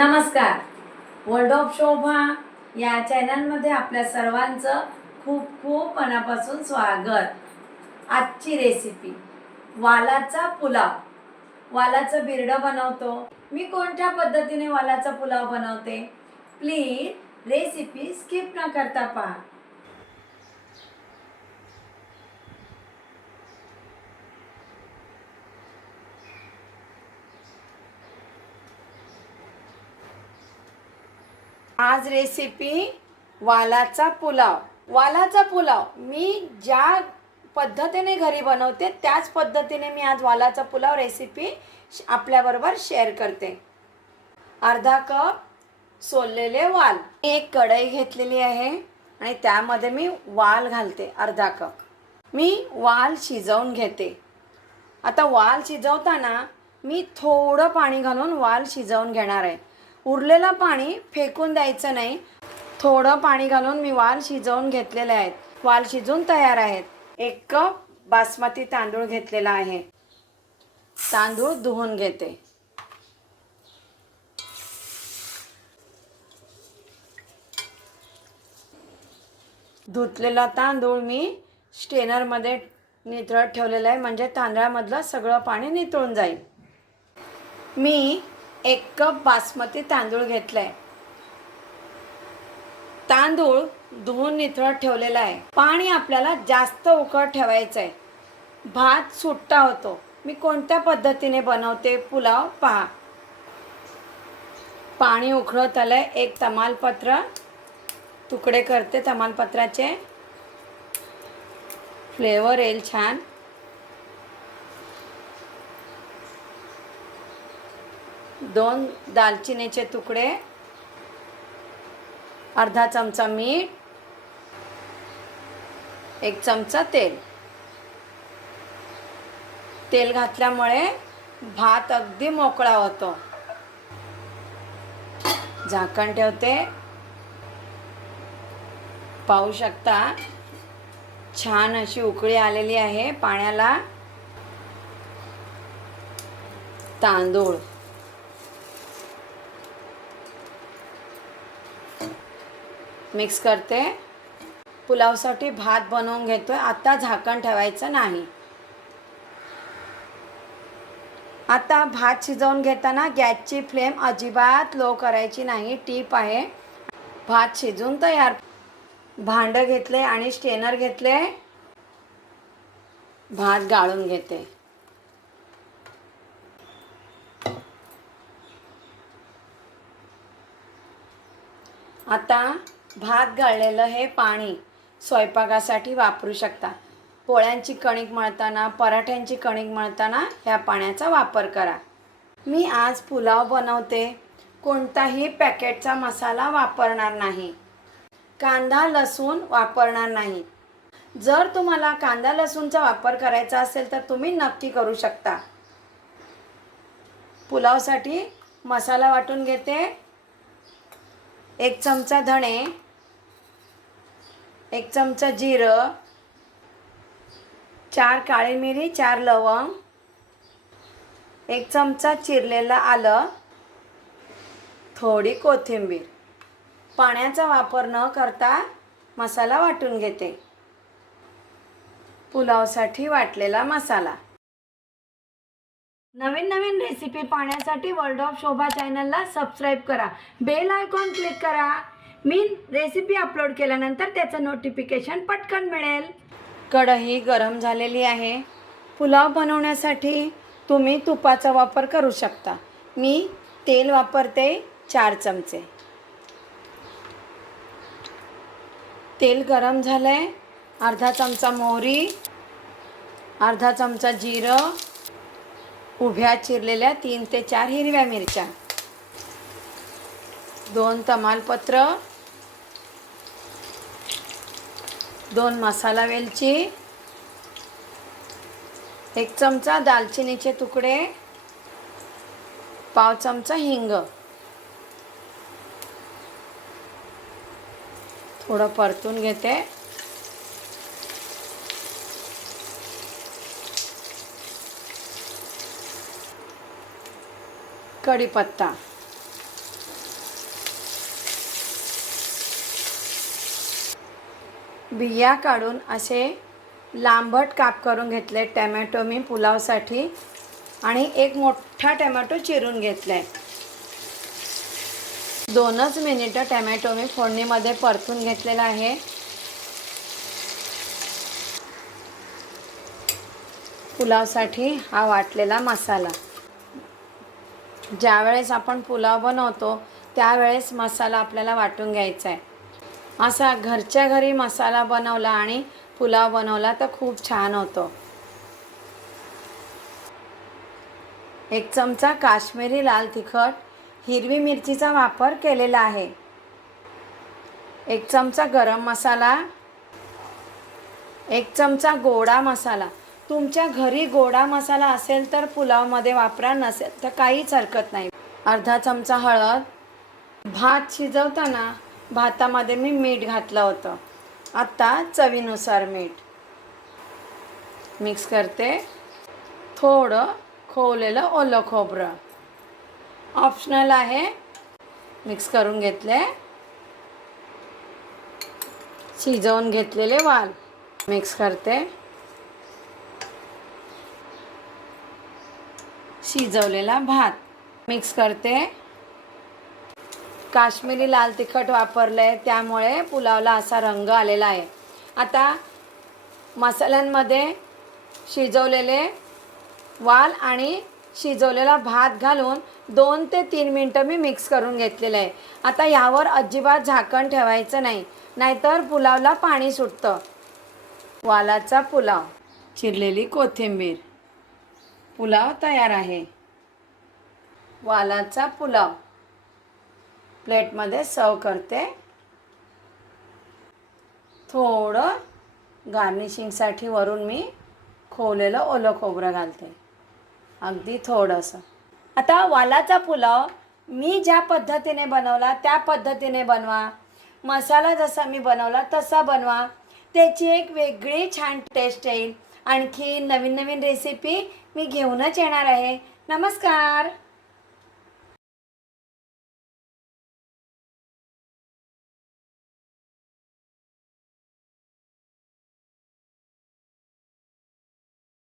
नमस्कार. World of शोभा या चॅनलमध्ये आपल्या सर्वांचं खूप खूप मनापासून स्वागत. आजची रेसिपी वालाचा पुलाव. वालाचं बिरडं बनवतो. मी कोणत्या पद्धतीने वालाचा पुलाव बनवते? प्लीज रेसिपी स्किप न करता पहा. आज रेसिपी वालाचा पुलाव. वालाचा पुलाव. मी ज्या पद्धतीने घरी बनवते त्याच पद्धतीने मी आज वालाचा पुलाव रेसिपी श- आपल्याबरोबर शेअर करते. अर्धा कप सोललेले वाल. एक कढई घेतलेली आहे आणि त्यामध्ये मी वाल घालते अर्धा कप. मी वाल शिजवून घेते. आता वाल शिजवताना मी थोडं पाणी घालून वाल शिजवून घेणार आहे. उरलेलं पाणी फेकून द्यायचं नाही. थोडं पाणी घालून मी वाल शिजवून घेतलेले आहेत. वाल शिजून तयार आहेत. एक कप बासमती तांदूळ घेतलेला आहे. तांदूळ धुवून घेते. धुतलेला तांदूळ मी स्टेनरमध्ये नितळत ठेवलेला आहे. म्हणजे तांदळामधलं सगळं पाणी नितळून जाईल. मी एक कप बासमती तांदूळ घेतलाय. तांदूळ धुवून निथळत ठेवलेला आहे. पाणी आपल्याला जास्त उकळ ठेवायचं आहे भात सुट्टा होतो. मी कोणत्या पद्धतीने बनवते पुलाव पहा. पाणी उकळत आलंय. एक तमालपत्र. तुकडे करते तमालपत्राचे. फ्लेवर येईल छान. दोन दालचिनीचे तुकडे अर्धा चमचा मीठ एक चमचा तेल. तेल घातल्यामुळे भात अगदी मोकळा होतो. झाकण ठेवते. पाहू शकता छान अशी उकळी आलेली आहे पाण्याला. तांदूळ. मिक्स करते. पुलावसाठी भात बनवून घेतोय. आता झाकण ठेवायचं नाही. आता भात शिजवून घेताना गॅसची फ्लेम अजिबात लो करायची नाही. टीप आहे. भात शिजून तयार. भांडं घेतले आणि स्टेनर घेतले. भात गाळून घेते. आता भात गाळलेलं हे पाणी स्वयंपाकासाठी वापरू शकता. पोळ्यांची कणिक मळताना पराठ्यांची कणिक मळताना ह्या पाण्याचा वापर करा. मी आज पुलाव बनवते. कोणताही पॅकेटचा मसाला वापरणार नाही. कांदा लसूण वापरणार नाही. जर तुम्हाला कांदा लसूणचा वापर करायचा असेल तर तुम्ही नक्की करू शकता. पुलावसाठी मसाला वाटून घेते. एक चमचा धणे एक चमचा जिरं चार काळी मिरी चार लवंग एक चमचा चिरलेलं आलं थोडी कोथिंबीर. पाण्याचा वापर न करता मसाला वाटून घेते. पुलावसाठी वाटलेला मसाला. नवीन नवीन रेसिपी पाहण्यासाठी वर्ल्ड ऑफ शोभा चॅनलला सबस्क्राईब करा. बेल आयकॉन क्लिक करा. मी रेसिपी अपलोड केल्यानंतर त्याचं नोटिफिकेशन पटकन मिळेल. कढई गरम झालेली आहे. पुलाव बनवण्यासाठी तुम्ही तुपाचा वापर करू शकता. मी तेल वापरते चार चमचे. तेल गरम झालं आहे अर्धा चमचा मोहरी. अर्धा चमचा जिरं. उभ्या चिरलेल्या तीन ते चार हिरव्या मिरच्या. दोन तमालपत्र. दोन मसाला वेलची. एक चमचा दालचिनीचे तुकडे. पाव चमचा हिंग. थोडं परतून घेते. कढीपत्ता. बिया काढून असे लांबट काप करून घेतले टॅमॅटो मी पुलावसाठी आणि एक मोठा टॅमॅटो चिरून घेतला. आहे दोनच मिनिटं टॅमॅटो मी फोडणीमध्ये परतून घेतलेलं आहे. पुलावसाठी हा वाटलेला मसाला. ज्यावेळेस आपण पुलाव बनवतो त्यावेळेस मसाला आपल्याला वाटून घ्यायचा आहे. असा घरच्या घरी मसाला बनवला आणि पुलाव बनवला तर खूप छान होतो. एक चमचा काश्मीरी लाल तिखट हिरवी मिरचीचा वापर केलेला आहे. एक चमचा गरम मसाला एक चमचा गोडा मसाला. तुमच्या घरी गोडा मसाला असेल तर पुलावमध्ये वापरा नसेल तर काहीच हरकत नाही. अर्धा चमचा हळद. भात शिजवताना भातामध्ये मी मीठ घातलं होतं. आत्ता चवीनुसार मीठ. मिक्स करते. थोडं खोवलेलं ओलं खोबरं. ऑप्शनल आहे. मिक्स करून घेतले. शिजवून घेतलेले वाल. मिक्स करते. शिजवलेला भात. मिक्स करते. काश्मीरी लाल तिखट वापरलं आहे त्यामुळे पुलावला असा रंग आलेला आहे. आता मसाल्यांमध्ये शिजवलेले वाल आणि शिजवलेला भात घालून दोन ते तीन मिनटं मी मिक्स करून घेतलेलं आहे. आता यावर अजिबात झाकण ठेवायचं नाही नाहीतर पुलावला पाणी सुटतं. वालाचा पुलाव. चिरलेली कोथिंबीर. पुलाव तयार आहे. वालाचा पुलाव. प्लेटमध्ये सर्व करते. थोडं गार्निशिंगसाठी वरून मी खोवलेलं ओलं खोबरं घालते. अगदी थोडंसं. आता वालाचा पुलाव मी ज्या पद्धतीने बनवला त्या पद्धतीने बनवा. मसाला जसा मी बनवला तसा बनवा. त्याची एक वेगळी छान टेस्ट येईल. आणखी नवीन नवीन रेसिपी मी घेऊनच येणार आहे. नमस्कार!